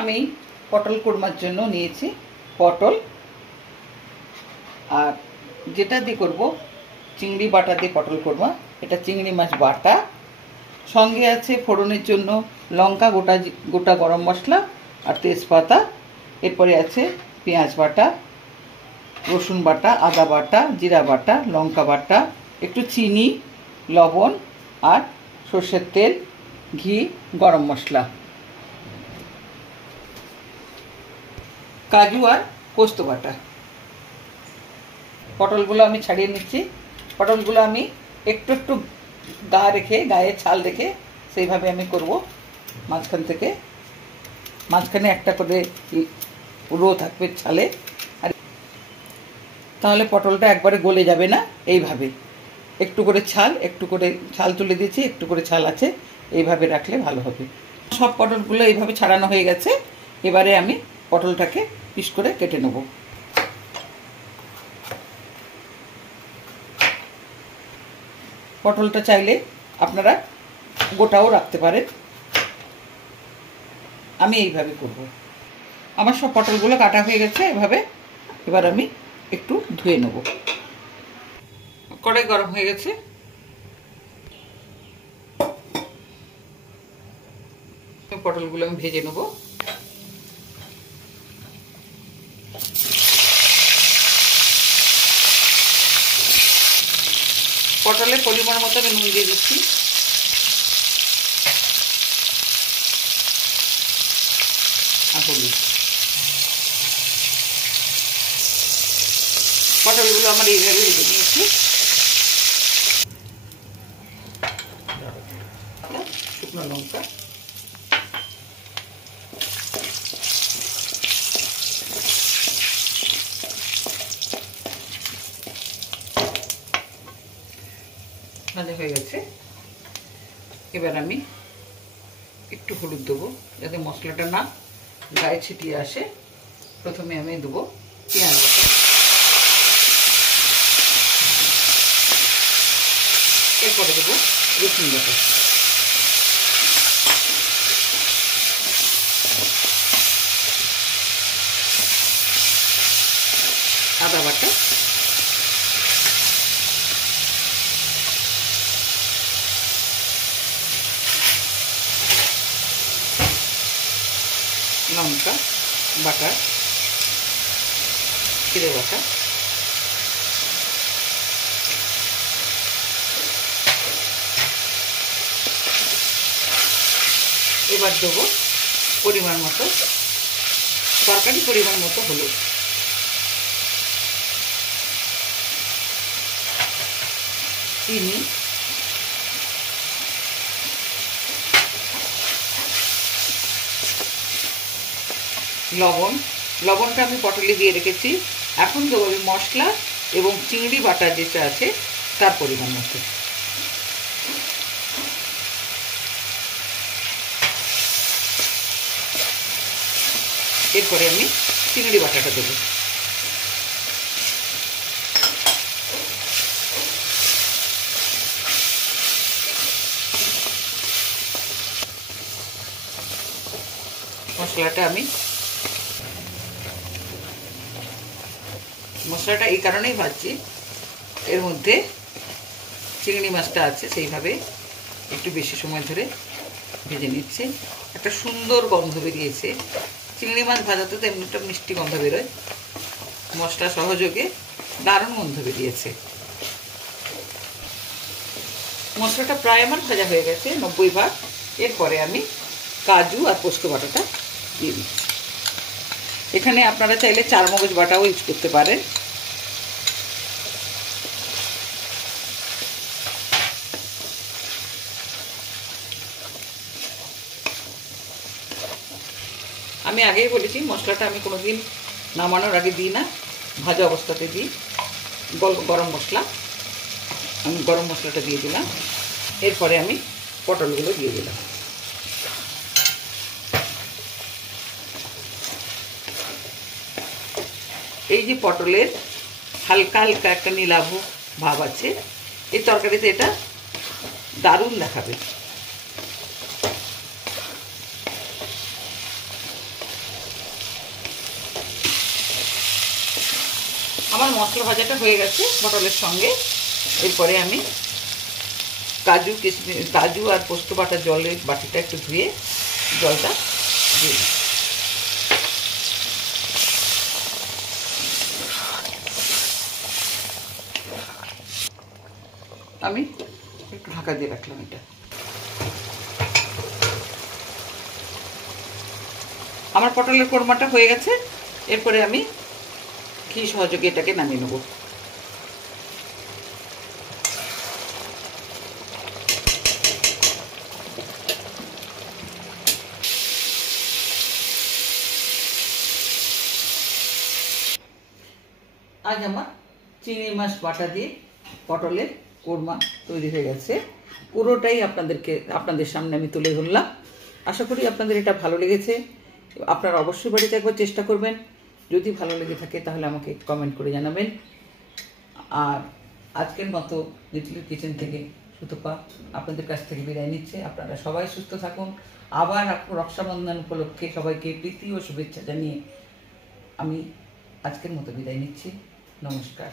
আমি পটল কোরমার জন্য নিয়েছি পটল, আর যেটা দিয়ে করব চিংড়ি বাটা দিয়ে পটল কোরমা, এটা চিংড়ি মাছ বাটা। সঙ্গে আছে ফোড়নের জন্য লঙ্কা, গোটা গরম মশলা আর তেজপাতা। এরপরে আছে পেঁয়াজ বাটা, রসুন বাটা, আদা বাটা, জিরা বাটা, লঙ্কা বাটা, একটু চিনি, লবণ আর সর্ষের তেল, ঘি, গরম মশলা, কাজু আর পোস্ত বাটা। পটলগুলো আমি ছাড়িয়ে নিচ্ছি। পটলগুলো আমি একটু একটু গায়ে ছাল রেখে সেইভাবে আমি করব। মাঝখানে একটা করে রো থাকবে ছালে, আর তাহলে পটলটা একবারে গলে যাবে না। এইভাবে একটু করে ছাল তুলে দিয়েছি, একটু করে ছাল আছে, এইভাবে রাখলে ভালো হবে। সব পটলগুলো এইভাবে ছাড়ানো হয়ে গেছে। এবারে আমি পটলটাকে পিস করে কেটে নেব। পটলটা চাইলে আপনারা গোটাও রাখতে পারেন, আমি এইভাবে করব। আমার সব পটলগুলো কাটা হয়ে গেছে এভাবে। এবার আমি একটু ধুয়ে নেব। কড়াই গরম হয়ে গেছে, পটলগুলো আমি ভেজে নেব। পটলের পরিমাণ মতো আমি নুন দিয়ে দিচ্ছি। পটলগুলো আমার এইভাবে ভেজে দিয়েছি। শুকনো লঙ্কা, ভাজা হয়ে গেছে। এবার আমি একটু হলুদ দেবো যাতে মশলাটা না গায়ে ছিটিয়ে আসে। প্রথমে আমি দেবো পেঁয়াজ বাটা, এরপরে দেবো রসুন বাটা, আদা বাটা, লঙ্কা বাটা, জিরে বাটা, এবার দেবো পরিমাণ মতো তরকারি পরিমাণ মতো হলুদ, চিনি, লবণটা আমি পটলে দিয়ে রেখেছি। এখন দেবো আমি মশলা এবং চিংড়ি বাটা যেটা আছে তার পরিমাণ মতো। এরপরে আমি চিংড়ি বাটাটা দেবো। মশলাটা এই কারণেই ভাজছি, এর মধ্যে চিংড়ি মাছটা আছে, সেইভাবে একটু বেশি সময় ধরে ভেজে নিচ্ছে। একটা সুন্দর গন্ধ বেরিয়েছে। চিংড়ি মাছ ভাজাতে তো এমনি একটা মিষ্টি গন্ধ বেরোয়, মশলা সহযোগে দারুণ গন্ধ বেরিয়েছে। মশলাটা প্রায় আমার ভাজা হয়ে গেছে 90 ভাগ। এরপরে আমি কাজু আর পোস্ত বাটাটা দিয়ে দিচ্ছি। এখানে আপনারা চাইলে চারমগজ বাটাও ইউজ করতে পারেন। আমি আগেই বলেছি মশলাটা আমি কোনোদিন নামানোর আগে দিই না, ভাজা অবস্থাতে দিই। গরম মশলা, আমি গরম মশলাটা দিয়ে দিলাম। এরপরে আমি পটলগুলো দিয়ে দিলাম। এই যে পটলের হালকা হালকা একটা নীলাভ ভাব আছে, এই তরকারিতে এটা দারুণ দেখাবে। আমার মশলা ভাজাটা হয়ে গেছে পটলের সঙ্গে। এরপরে আমি কাজু আর পোস্ত বাটার জলের বাটিটা একটু ধুয়ে জলটা দিয়ে দিই। আমি একটু ঢাকা দিয়ে রাখলাম এটা। আমার পটলের কোরমাটা হয়ে গেছে। এরপরে আমি ঘি সহযোগে এটাকে নামিয়ে নেব। আজ আমার চিংড়ি মাছ বাটা দিয়ে পটলের কোরমা তৈরি হয়ে গেছে। পুরোটাই আপনাদের সামনে আমি তুলে ধরলাম। আশা করি আপনাদের এটা ভালো লেগেছে। আপনারা অবশ্যই বাড়িতে একবার চেষ্টা করবেন। যদি ভালো লেগে থাকে তাহলে আমাকে কমেন্ট করে জানাবেন। আর আজকের মতো লিটল কিচেন থেকে সুতপা আপনাদের কাছ থেকে বিদায় নিচ্ছে। আপনারা সবাই সুস্থ থাকুন। আবার রক্ষাবন্ধন উপলক্ষে সবাইকে প্রীতি ও শুভেচ্ছা জানিয়ে আমি আজকের মতো বিদায় নিচ্ছি। নমস্কার।